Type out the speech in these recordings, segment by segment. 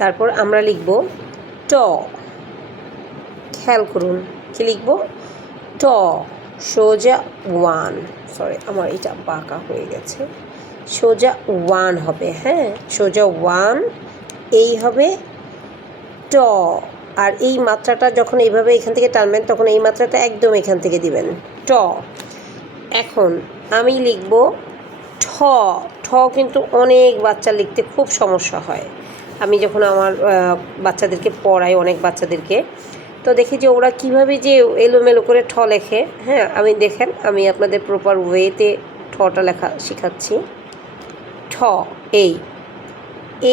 তারপর আমরা লিখব ট, খেয়াল করুন কি লিখব, ট, সোজা ওয়ান, সরি আমার এটা বাঁকা হয়ে গেছে, সোজা ওয়ান হবে, হ্যাঁ সোজা ওয়ান, এই হবে ট। আর এই মাত্রাটা যখন এইভাবে এখান থেকে টানবেন তখন এই মাত্রাটা একদম এখান থেকে দিবেন, ট। এখন আমি লিখব ঠ, ঠ কিন্তু অনেক বাচ্চা লিখতে খুব সমস্যা হয়। আমি যখন আমার বাচ্চাদেরকে পড়াই, অনেক বাচ্চাদেরকে, তো দেখি যে ওরা কীভাবে যে এলোমেলো করে ঠ লেখে, হ্যাঁ আমি দেখেন আমি আপনাদের প্রপার ওয়েতে ঠটা লেখা শেখাচ্ছি। ঠ,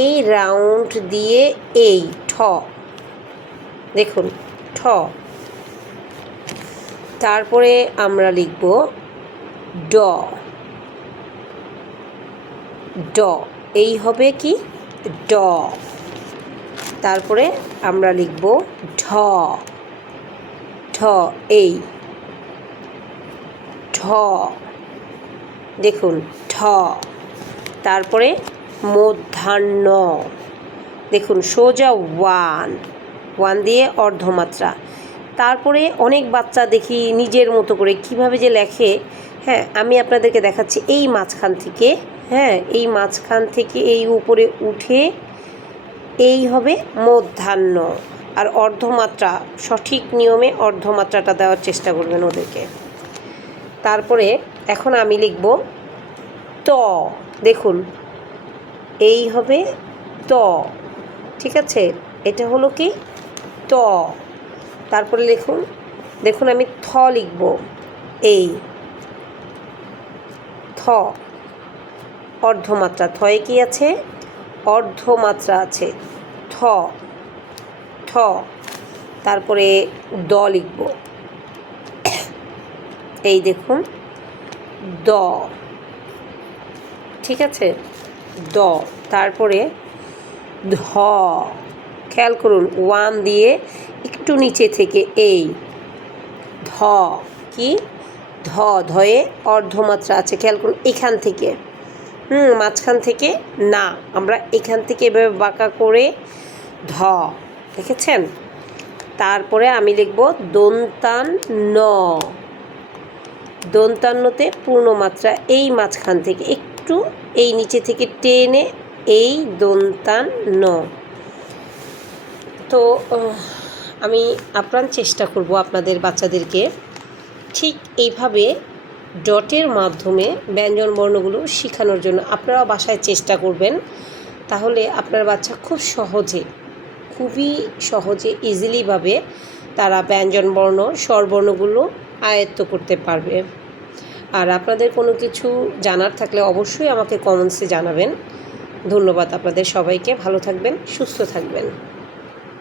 এই রাউন্ড দিয়ে এই ঠ, দেখুন ঠ। তারপরে আমরা লিখব ড, ড, এই হবে কি ড। তারপরে আমরা লিখব ঢ, ঢ, এই ঢ, দেখুন ঢ। তারপরে মূর্ধন্য, দেখুন সোজা ওয়ান, ওয়ান দিয়ে অর্ধমাত্রা। তারপরে অনেক বাচ্চা দেখি নিজের মতো করে কিভাবে যে লেখে, হ্যাঁ আমি আপনাদেরকে দেখাচ্ছি। এই মাঝখান থেকে, হ্যাঁ এই মাঝখান থেকে এই উপরে উঠে এই হবে মূর্ধন্য, আর অর্ধমাত্রা সঠিক নিয়মে অর্ধমাত্রাটা দেওয়ার চেষ্টা করবেন ওদেরকে। তারপরে এখন আমি লিখব ত, দেখুন এই হবে ত, ঠিক আছে, এটা হলো কি ত। তারপরে লিখুন, দেখুন আমি থ লিখব, এই থ, অর্ধমাত্রা, থয়ে কি আছে অর্ধমাত্রা আছে, থ, থ। তারপরে দ লিখব, এই দেখুন দ, ঠিক আছে দ। তারপরে ধ, খেয়াল করুন ওয়ান দিয়ে একটু নিচে থেকে এই ধ, কি ধ, ধয়ে অর্ধমাত্রা আছে, খেয়াল করুন এখান থেকে, মাঝখান থেকে না, আমরা এখান থেকে এভাবে বাঁকা করে ধ, দেখেছেন। তারপরে আমি লিখব দন্তান্ন, দন্তান্নতে পূর্ণমাত্রা এই মাঝখান থেকে একটু এই নিচে থেকে টেনে এই দন্তান্ন। তো আমি আপ্রাণ চেষ্টা করব আপনাদের বাচ্চাদেরকে ঠিক এইভাবে ডটের মাধ্যমে ব্যঞ্জনবর্ণগুলো শেখানোর জন্য। আপনারা বাসায় চেষ্টা করবেন, তাহলে আপনার বাচ্চা খুব সহজে, খুবই সহজে ইজিলিভাবে তারা ব্যঞ্জনবর্ণ স্বরবর্ণগুলো আয়ত্ত করতে পারবে। আর আপনাদের কোনো কিছু জানার থাকলে অবশ্যই আমাকে কমেন্টসে জানাবেন। ধন্যবাদ আপনাদের সবাইকে, ভালো থাকবেন, সুস্থ থাকবেন।